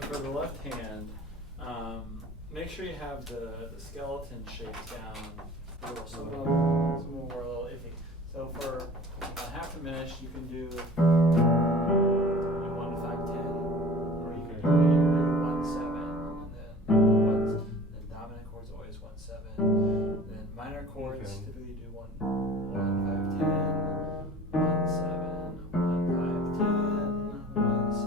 So for the left hand, make sure you have the skeleton shapes down. Some of them were a little iffy. So for about half diminished, you can do 1 to 5 10, or you can do 1 7, and then dominant chords always 1 7, and then minor chords typically do 1 5 10, 1 7, 1 5 10, 1 7.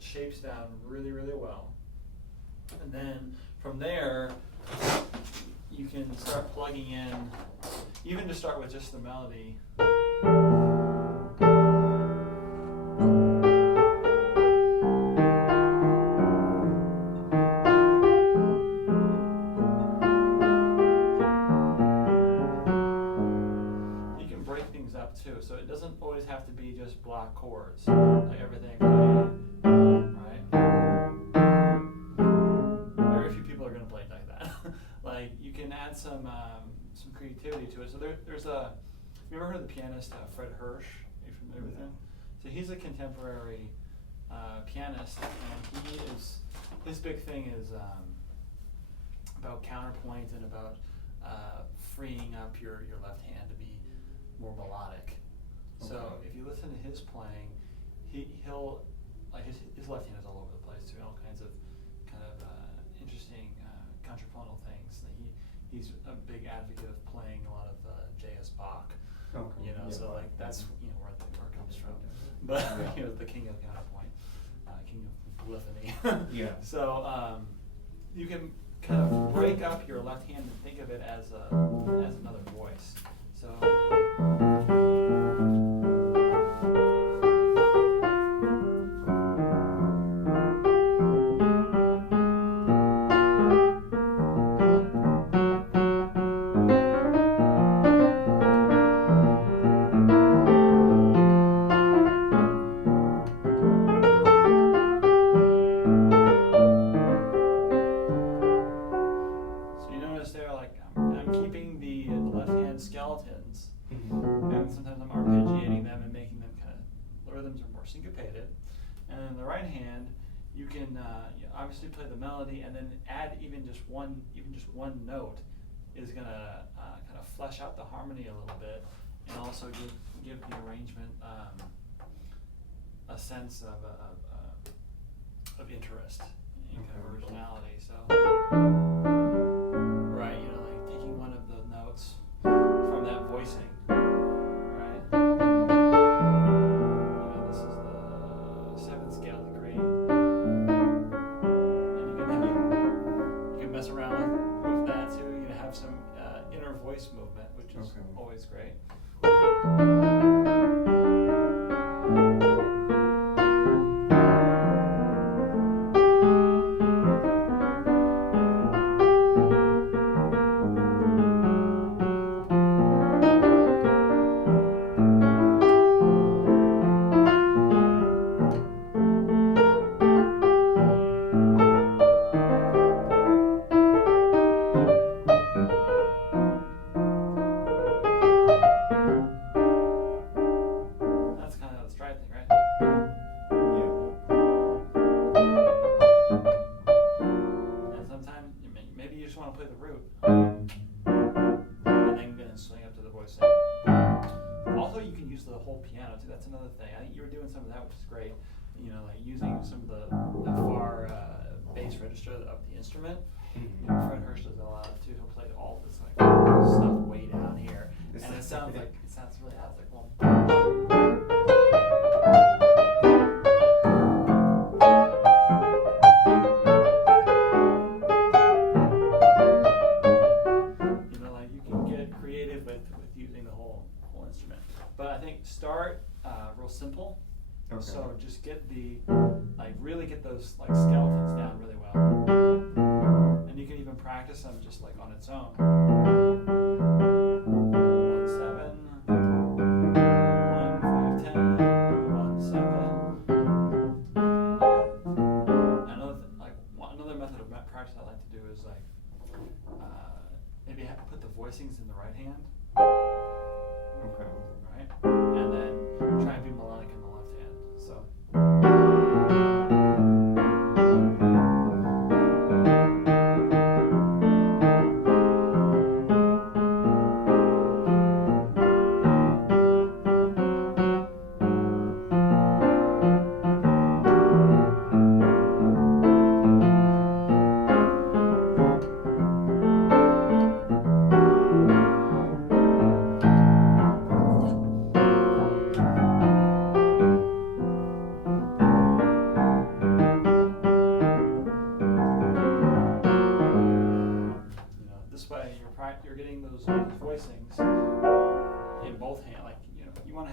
Shapes down really, really well. And then from there, you can start plugging in, even to start with just the melody. You can break things up too, so it doesn't always have to be just block chords, like everything. Some creativity to it. So there's a. You ever heard of the pianist Fred Hirsch? Are you familiar with him? So he's a contemporary pianist, and his big thing is about counterpoint and about freeing up your left hand to be more melodic. Okay. So if you listen to his playing, he'll like his left hand is all over the place too, all kinds of kind of interesting contrapuntal things. He's a big advocate of playing a lot of J.S. Bach, so like that's where it comes from. But the king of counterpoint, king of polyphony. Yeah. So you can kind of break up your left hand and think of it as another voice. So. Skeletons, and sometimes I'm arpeggiating them and making them kind of, the rhythms are more syncopated. And in the right hand, you can obviously play the melody, and then add even just one note is going to kind of flesh out the harmony a little bit, and also give the arrangement a sense of interest and kind of originality. So, right, like taking one of the notes from that voicing, right? This is the 7th scale degree, and you can mess around with that too. You can have some inner voice movement, which is always great. That's another thing. I think you were doing some of that, which is great. Like using some of the far bass register of the instrument. Fred Hirsch does a lot too. He'll play all this like stuff way down here, and it sounds really odd. It's like, well. Like you can get creative with using the whole instrument. But I think start real simple. Okay. So just get really get those like skeletons down really well. And you can even practice them just like on its own. 1 7.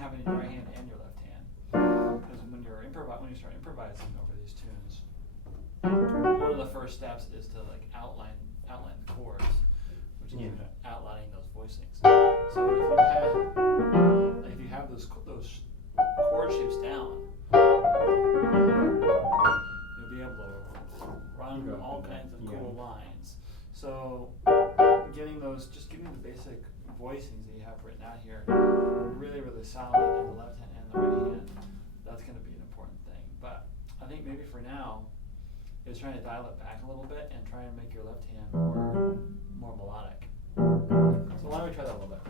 have it in your right hand and your left hand. Because when you start improvising over these tunes, one of the first steps is to like outline the chords, which is outlining those voicings. So if you have those chord shapes down, you'll be able to run all kinds of cool lines. So getting the basic voicings that you have written out here really, really solid in the left hand and the right hand, that's going to be an important thing. But I think maybe for now is trying to dial it back a little bit and try and make your left hand more melodic. So why don't we try that a little bit?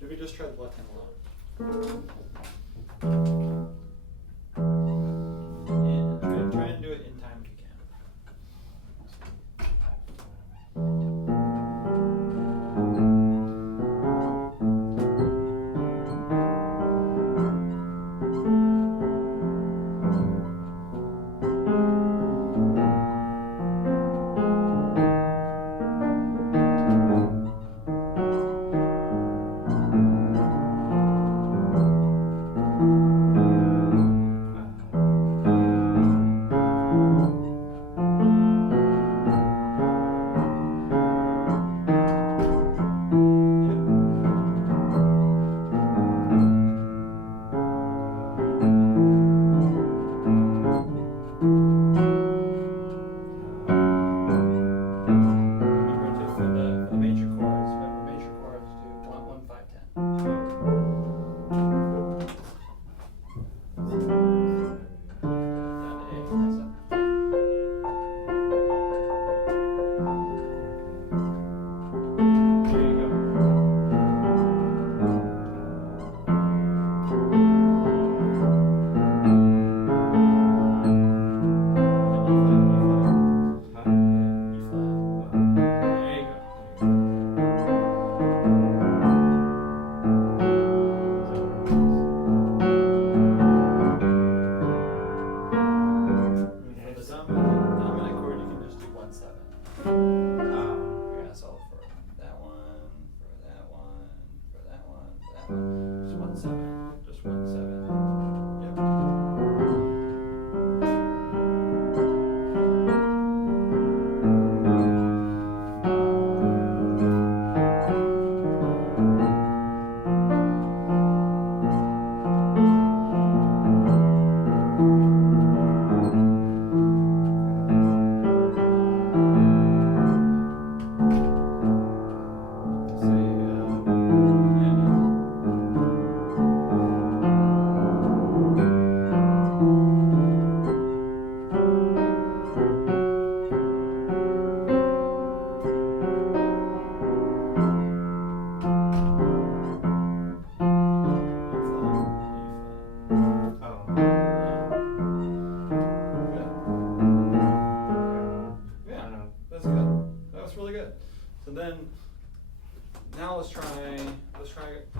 Maybe just try the left hand alone. And try and do it in time if you can.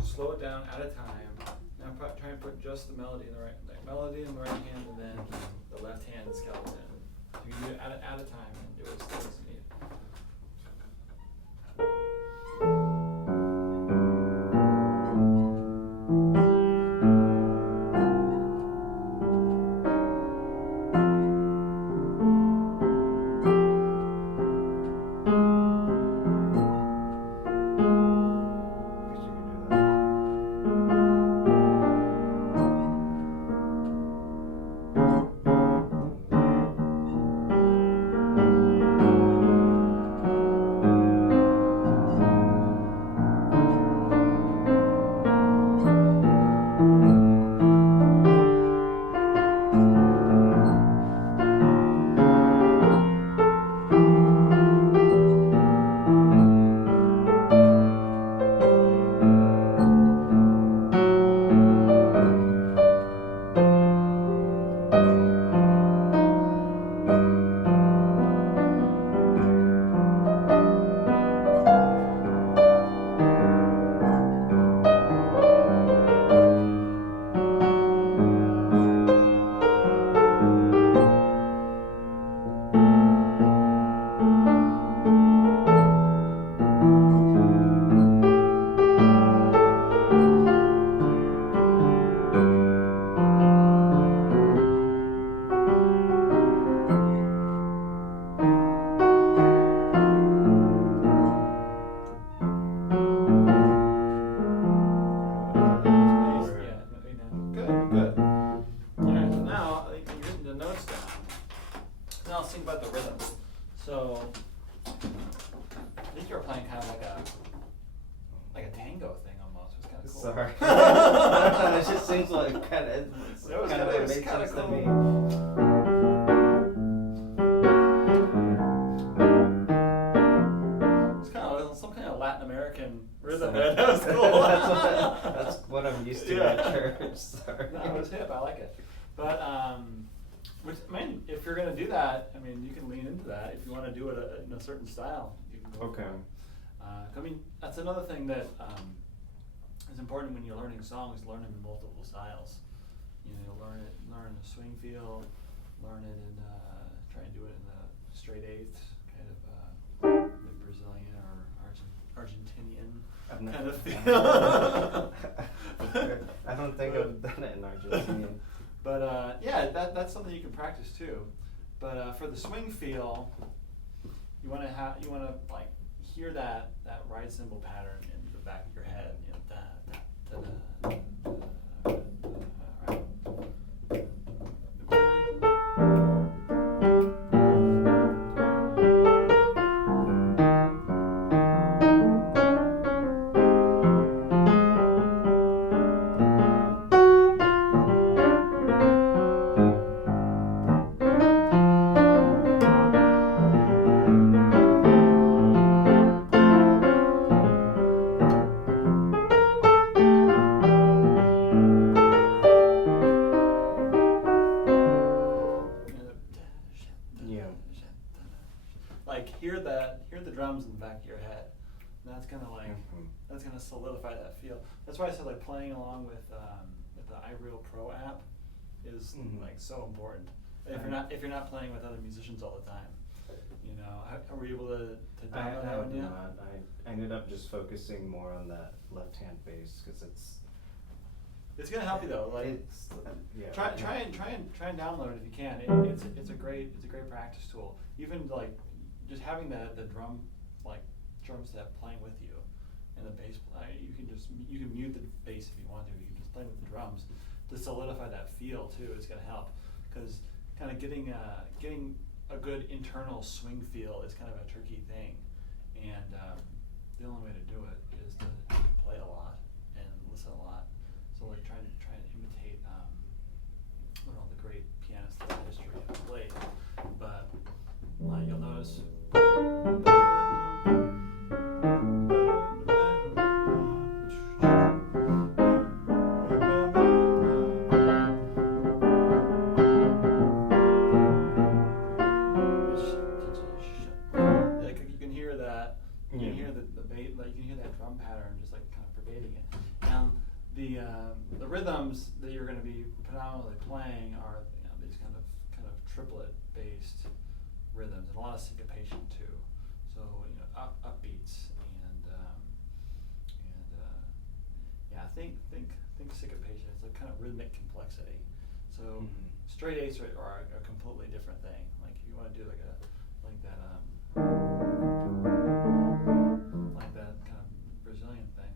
Slow it down at a time. Now try and put just the melody in the right hand, and then the left hand skeleton. So you can do it at a time and do it as slow as you need. cool. Sorry. It just seems like kind of it makes sense to me. It's kind of some kind of Latin American rhythm band. That was cool. that's what I'm used to at church. Sorry. No, it was hip. I like it. But if you're gonna do that, I mean, you can lean into that. If you want to do it in a certain style, you can go. Okay. I mean, that's another thing that is important when you're learning songs. Learn in multiple styles. You know, learn a swing feel, learn it in try and do it in the straight eighth, kind of the Brazilian or Argentinian kind of feel. I don't think I've done it in Argentina. But yeah, that's something you can practice too. But for the swing feel, you want to like hear that right cymbal pattern in the back of your head. You know, da da da da da. Right. Hear the drums in the back of your head. And that's gonna that's gonna solidify that feel. That's why I said like playing along with the iReal Pro app is like so important. If you're not playing with other musicians all the time, you know, were you able to download that one yet? I ended up just focusing more on that left-hand bass because it's gonna help you though. Like try and download it if you can. It's a great practice tool. Even like just having the drum set playing with you and the bass you can mute the bass if you want to. You can just play with the drums to solidify that feel too. It's gonna help because kind of getting a good internal swing feel is kind of a tricky thing, and the only way to do it is to play a lot and listen a lot. So like try and imitate all the great pianists of history have played, but you'll notice. The rhythms that you're going to be predominantly playing are these kind of triplet based rhythms and a lot of syncopation too. So upbeats and think syncopation. It's like kind of rhythmic complexity. So straight eights are a completely different thing. Like if you want to do like that kind of Brazilian thing.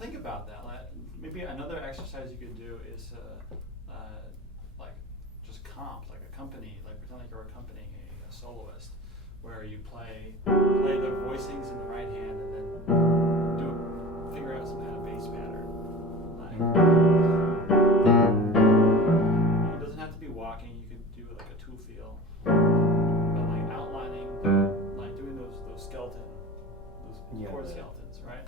Think about that. Maybe another exercise you could do is just accompany, pretend like you're accompanying a soloist, where you play the voicings in the right hand and then figure out some kind of bass pattern. It doesn't have to be walking. You could do like a two feel, but like outlining, like doing those chord skeletons, right?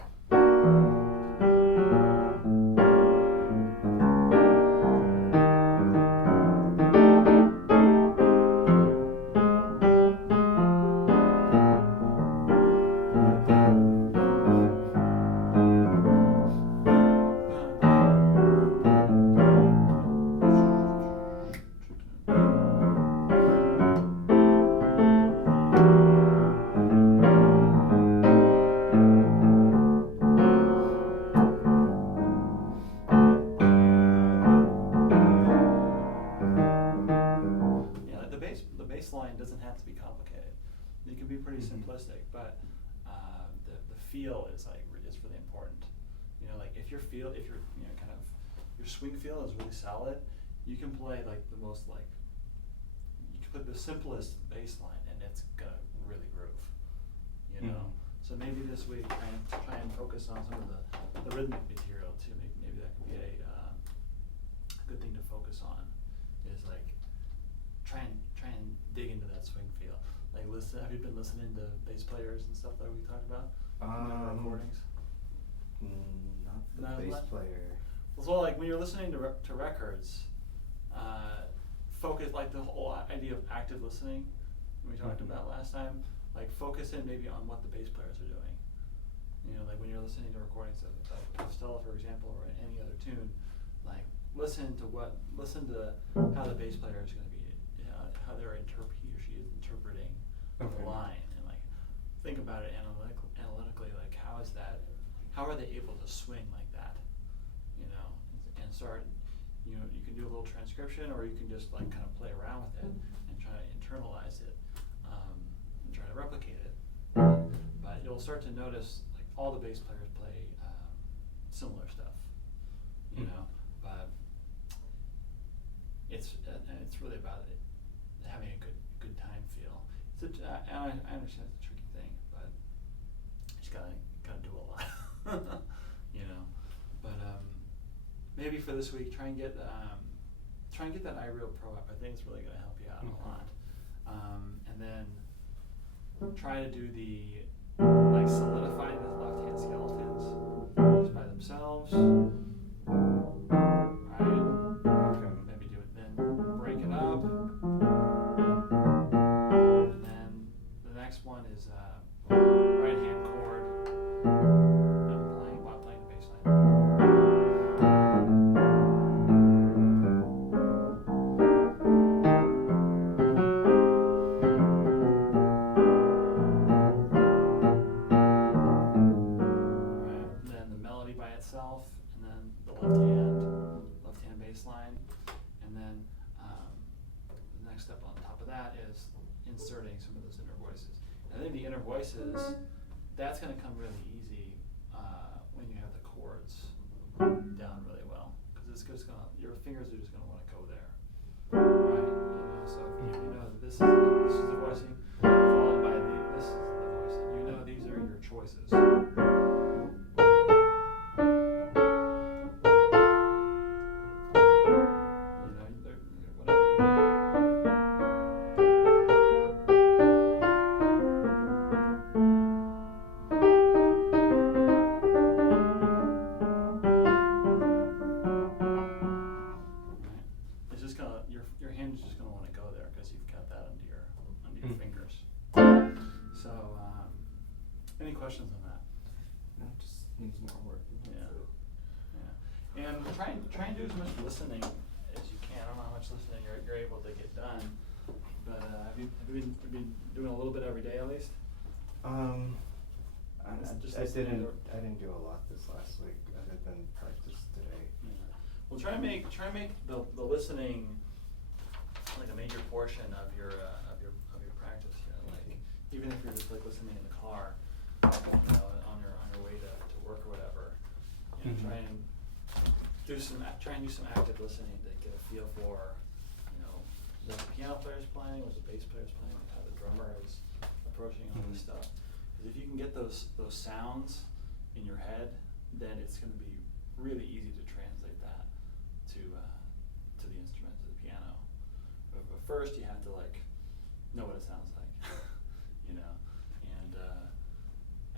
if your kind of your swing feel is really solid, you can play like the most like you can play the simplest bass line and it's gonna really groove, you know. So maybe this week try and focus on some of the rhythmic material too. Maybe that could be a good thing to focus on. Is like try and dig into that swing feel. Like listen. Have you been listening to bass players and stuff that we talked about? Recordings. Not the bass player. Well, like when you're listening to records, focus like the whole idea of active listening we talked about last time. Like focus in maybe on what the bass players are doing. You know, like when you're listening to recordings of Stella, for example, or any other tune, like listen to how the bass player is going to be, how he or she is interpreting the line, and like think about it analytically, like how are they able to swing like that, you know, and start, you know, you can do a little transcription, or you can just like kind of play around with it and try to internalize it. Try to replicate it, but you'll start to notice like all the bass players play similar stuff, you know. But it's really about it having a good time feel. I understand it's a tricky thing, but you just gotta do a lot, you know. But maybe for this week, try and get that iReal Pro app. I think it's really gonna help you out a lot, and then try to do like solidifying the left-hand skeletons just by themselves, right? Okay. Maybe do it, then break it up, and then the next one is right-hand chord. While playing the bass line. Itself, and then the left hand bass line, and then the next step on top of that is inserting some of those inner voices. I think the inner voices, that's going to come really easy when you have the chords down really well, because it's just your fingers are just going to want to go there, right? You know, so if you know that this is the voicing followed by this is the voicing, you know these are your choices. Your hand is just going to want to go there because you've got that under your fingers. So, any questions on that? No, just needs more work. Yeah. And try and do as much listening as you can. I don't know how much listening you're able to get done, but have you been doing a little bit every day at least? I didn't do a lot this last week other than practice today. Yeah. Well, try and make the listening like a major portion of your practice. You know, like even if you're just like listening in the car, you know, on your way to work or whatever, you know, try and do some active listening to get a feel for, you know, what the piano player is playing, what the bass player is playing, how the drummer is approaching all this stuff. Because if you can get those sounds in your head, then it's going to be really easy to translate that to the instrument, to the piano. But first, you have to like know what it sounds like, you know. And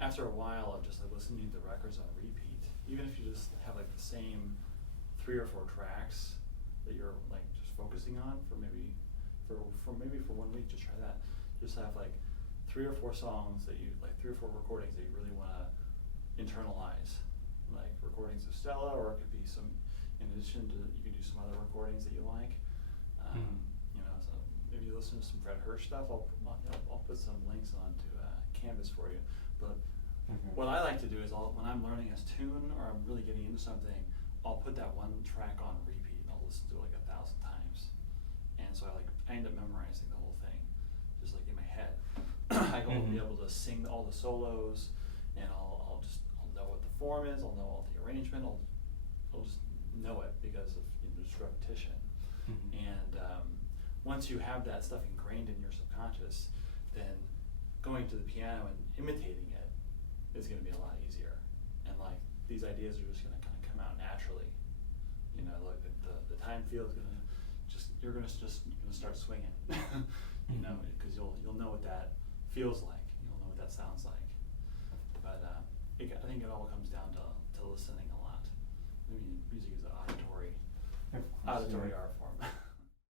after a while of just like listening to the records on repeat, even if you just have like the same 3 or 4 tracks that you're like just focusing on for maybe for 1 week, just try that. Just have like 3 or 4 songs that you like, 3 or 4 recordings that you really want to internalize, like recordings of Stella, or it could be some. In addition to, you could do some other recordings that you like. You know, so maybe you listen to some Fred Hirsch stuff. I'll put some links onto Canvas for you. But what I like to do is when I'm learning a tune or I'm really getting into something, I'll put that one track on repeat and I'll listen to it like 1,000 times. And so I end up memorizing the whole thing, just like in my head. I'll be able to sing all the solos, and I'll know what the form is, I'll know all the arrangement, I'll just know it because of just repetition. Mhm. And once you have that stuff ingrained in your subconscious, then going to the piano and imitating it is going to be a lot easier. And like these ideas are just going to kind of come out naturally. Like the time feel is going to you're going to start swinging. Because you'll know what that feels like. You'll know what that sounds like. But I think it all comes down to listening a lot. I mean, music is an auditory Of course, art yeah.